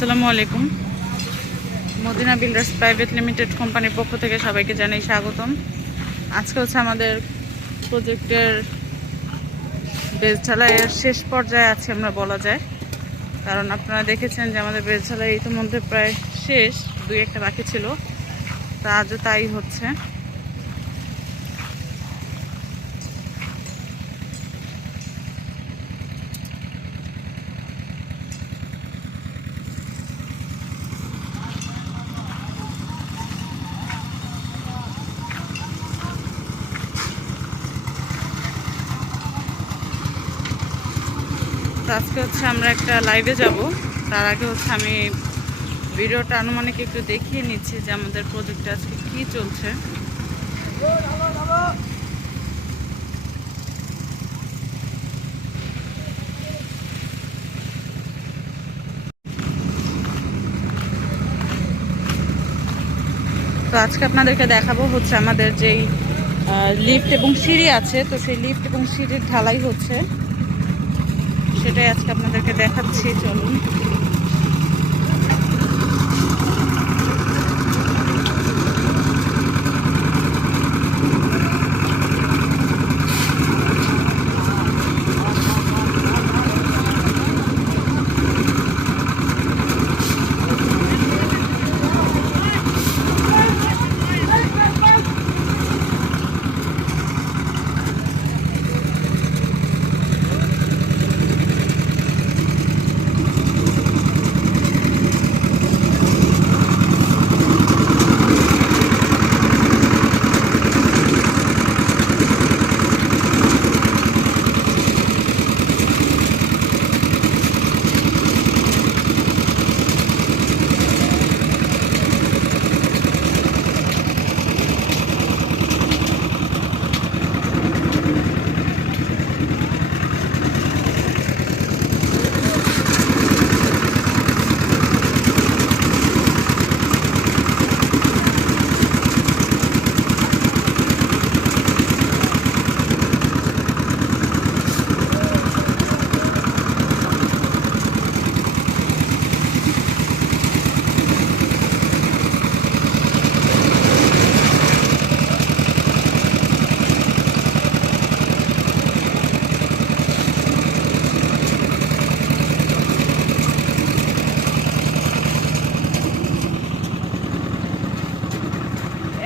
আসসালামু আলাইকুম। Medina builders private limited কোম্পানির পক্ষ থেকে সবাইকে জানাই স্বাগতম। আজকে হচ্ছে আমাদের প্রজেক্টের বেজ ঢালাইয়ের শেষ পর্যায়ে আছে আমরা বলা যায়, কারণ আপনারা দেখেছেন যে আমাদের বেজ ঢালাই ইতিমধ্যে প্রায় শেষ, দুই একটা বাকি ছিল, তা আজও তাই হচ্ছে। তো আজকে হচ্ছে আমরা একটা লাইভে যাব, তার আগে হচ্ছে আমি ভিডিওটা আনুমানিক একটু দেখিয়ে নিচ্ছি যে আমাদের প্রজেক্টে আজকে কি চলছে। তো আজকে আপনাদেরকে দেখাবো হচ্ছে আমাদের যেই লিফট এবং সিঁড়ি আছে, তো সেই লিফট এবং সিঁড়ির ঢালাই হচ্ছে, সেটাই আজকে আপনাদেরকে দেখাচ্ছি। চলুন।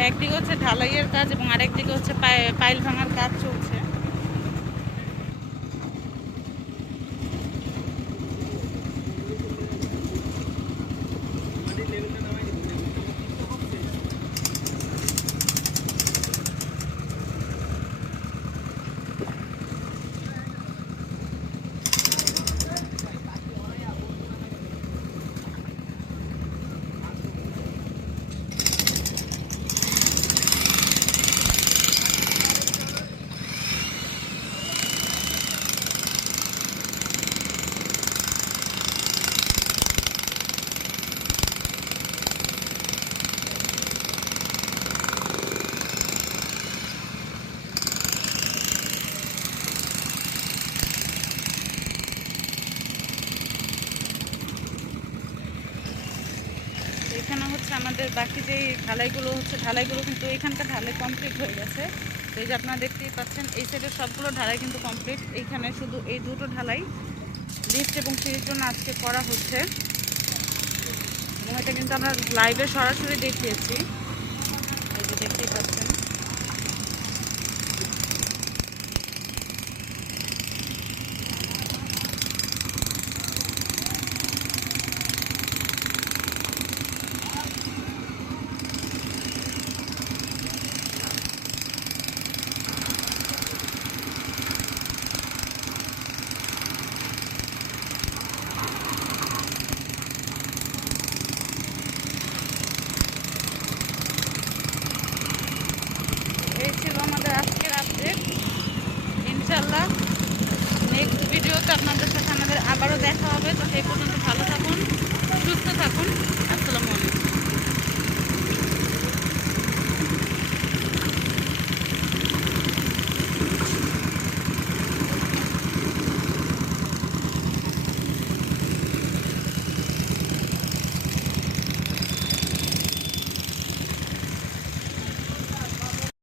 একদিকে হচ্ছে ঢালাইয়ের কাজ এবং আরেকদিকে হচ্ছে পাইল ভাঙার কাজ চলছে। এখানে হচ্ছে আমাদের বাকি যে ঢালাইগুলো হচ্ছে, ঢালাইগুলো কিন্তু এখানকার ঢালাই কমপ্লিট হয়ে গেছে। তো এই যে আপনারা দেখতেই পাচ্ছেন, এই সাইডের সবগুলো ঢালাই কিন্তু কমপ্লিট। এইখানে শুধু এই দুটো ঢালাই লিফট এবং সিঁড়ির জন্য আজকে করা হচ্ছে, এবং এটা কিন্তু আমরা লাইভে সরাসরি দেখিয়েছি। এই যে দেখতেই পাচ্ছেন। এই ছিল আমাদের আজকের আপডেট। ইনশাল্লাহ নেক্সট ভিডিওতে আপনাদের সাথে আমাদের আবারও দেখা হবে। তো সেই পর্যন্ত ভালো থাকুন, সুস্থ থাকুন। আসসালামু আলাইকুম।